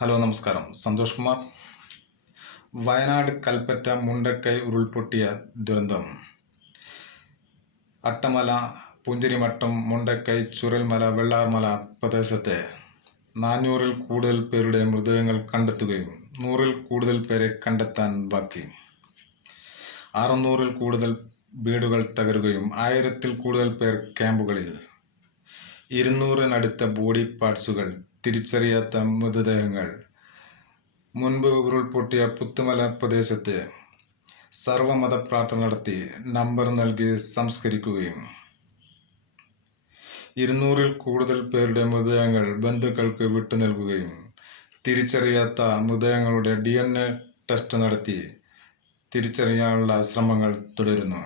Hello നമസ്കാരം. സന്തോഷ് കുമാർ. വയനാട് കൽപ്പറ്റ മുണ്ടക്കൈ ഉരുൾപൊട്ടിയ ദുരന്തം. അട്ടമല പുഞ്ചരിമട്ടം മുണ്ടക്കൈ ചുരൽമല വെള്ളാർമല പ്രദേശത്തെ നാനൂറിൽ കൂടുതൽ പേരുടെ മൃതദേഹങ്ങൾ കണ്ടെത്തുകയും നൂറിൽ കൂടുതൽ പേരെ കണ്ടെത്താൻ ബാക്കി. അറുന്നൂറിൽ കൂടുതൽ വീടുകൾ തകരുകയും ആയിരത്തിൽ കൂടുതൽ പേർ ക്യാമ്പുകളിൽ. ഇരുന്നൂറിനടുത്ത ബോഡി പാർട്സുകൾ തിരിച്ചറിയാത്ത മൃതദേഹങ്ങൾ. മുൻപ് ഉരുൾപൊട്ടിയ പുത്തുമല പ്രദേശത്ത് സർവമത പ്രാർത്ഥന നടത്തി നമ്പർ നൽകി സംസ്കരിക്കുകയും. ഇരുന്നൂറിൽ കൂടുതൽ പേരുടെ മൃതദേഹങ്ങൾ ബന്ധുക്കൾക്ക് വിട്ടു നൽകുകയും തിരിച്ചറിയാത്ത മൃതദേഹങ്ങളുടെ ഡി എൻ എ ടെസ്റ്റ് നടത്തി തിരിച്ചറിയാനുള്ള ശ്രമങ്ങൾ തുടരുന്നു.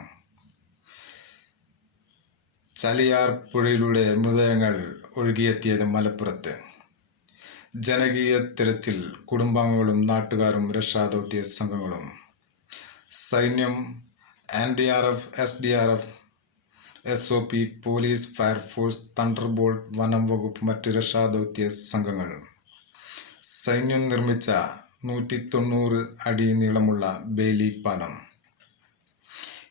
ചലിയാർ പുഴയിലൂടെ മൃതദേഹങ്ങൾ ഒഴുകിയെത്തിയത് മലപ്പുറത്ത്. ജനകീയ തിരച്ചിൽ കുടുംബാംഗങ്ങളും നാട്ടുകാരും രക്ഷാദൗത്യ സംഘങ്ങളും. സൈന്യം N D R F S D R F S O P police fire force thunder bolt വനം വകുപ്പ് മറ്റ് രക്ഷാദൗത്യ സംഘങ്ങൾ. സൈന്യം നിർമ്മിച്ച നൂറ്റി തൊണ്ണൂറ് അടി നീളമുള്ള ബേലി പാലം.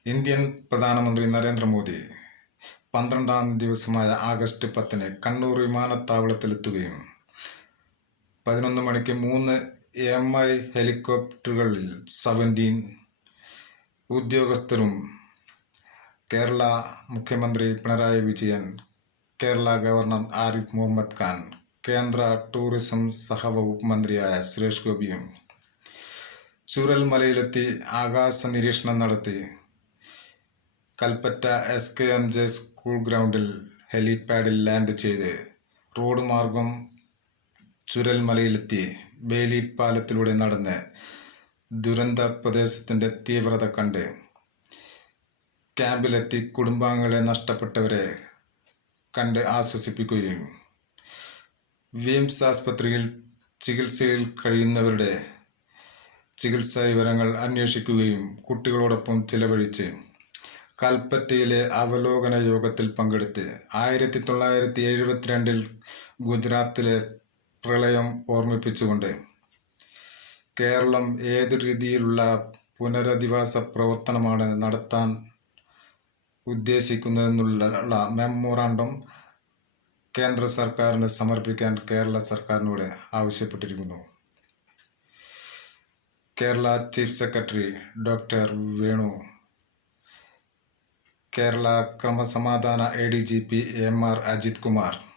ഇന്ത്യൻ പ്രധാനമന്ത്രി നരേന്ദ്രമോദി പന്ത്രണ്ടാം ദിവസമായ ആഗസ്റ്റ് പത്തിന് കണ്ണൂർ വിമാനത്താവളത്തിലെത്തുകയും പതിനൊന്ന് മണിക്ക് മൂന്ന് എം ഐ ഹെലികോപ്റ്ററുകളിൽ സെവന്റീൻ ഉദ്യോഗസ്ഥരും കേരള മുഖ്യമന്ത്രി പിണറായി വിജയൻ കേരള ഗവർണർ ആരിഫ് മുഹമ്മദ് ഖാൻ കേന്ദ്ര ടൂറിസം സഹവകുപ്പ് മന്ത്രിയായ സുരേഷ് ഗോപിയും ചുരൽമലയിലെത്തി ആകാശ നിരീക്ഷണം നടത്തി. Kalpetta S K M J school ഗ്രൗണ്ടിൽ ഹെലിപാഡിൽ ലാൻഡ് ചെയ്ത് റോഡ് മാർഗം ചുരൽമലയിലെത്തി ബേലി പാലത്തിലൂടെ നടന്ന് ദുരന്ത പ്രദേശത്തിന്റെ തീവ്രത കണ്ട് ക്യാമ്പിലെത്തി കുടുംബാംഗങ്ങളെ നഷ്ടപ്പെട്ടവരെ കണ്ട് ആശ്വസിപ്പിക്കുകയും വിംസ് ആസ്പത്രിയിൽ ചികിത്സയിൽ കഴിയുന്നവരുടെ ചികിത്സാ വിവരങ്ങൾ അന്വേഷിക്കുകയും കുട്ടികളോടൊപ്പം ചിലവഴിച്ച് കൽപ്പറ്റയിലെ അവലോകന യോഗത്തിൽ പങ്കെടുത്ത് ആയിരത്തി തൊള്ളായിരത്തി എഴുപത്തിരണ്ടിൽ ഗുജറാത്തിലെ പ്രളയം ഓർമ്മിപ്പിച്ചുകൊണ്ട് കേരളം ഏതു രീതിയിലുള്ള പുനരധിവാസ പ്രവർത്തനമാണ് നടത്താൻ ഉദ്ദേശിക്കുന്നതെന്നുള്ള മെമ്മോറാണ്ടം കേന്ദ്ര സർക്കാരിന് സമർപ്പിക്കാൻ കേരള സർക്കാരിനോട് ആവശ്യപ്പെട്ടിരിക്കുന്നു. Kerala chief secretary doctor Venu Kerala ക്രമസമാധാന A D G P M R Ajith Kumar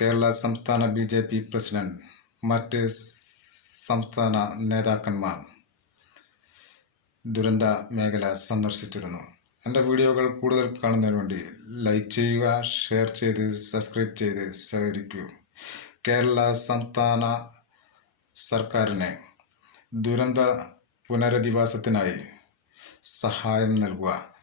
Kerala സംസ്ഥാന ബി ജെ പി പ്രസിഡന്റ് മറ്റ് സംസ്ഥാന നേതാക്കന്മാർ ദുരന്ത മേഖല സന്ദർശിച്ചിരുന്നു. എന്റെ വീഡിയോകൾ കൂടുതൽ കാണുന്നതിന് വേണ്ടി ലൈക്ക് ചെയ്യുക ഷെയർ ചെയ്ത് സബ്സ്ക്രൈബ് ചെയ്ത് സഹകരിക്കൂ. കേരള സംസ്ഥാന സർക്കാരിനെ ദുരന്ത പുനരധിവാസത്തിനായി സഹായം നൽകുക.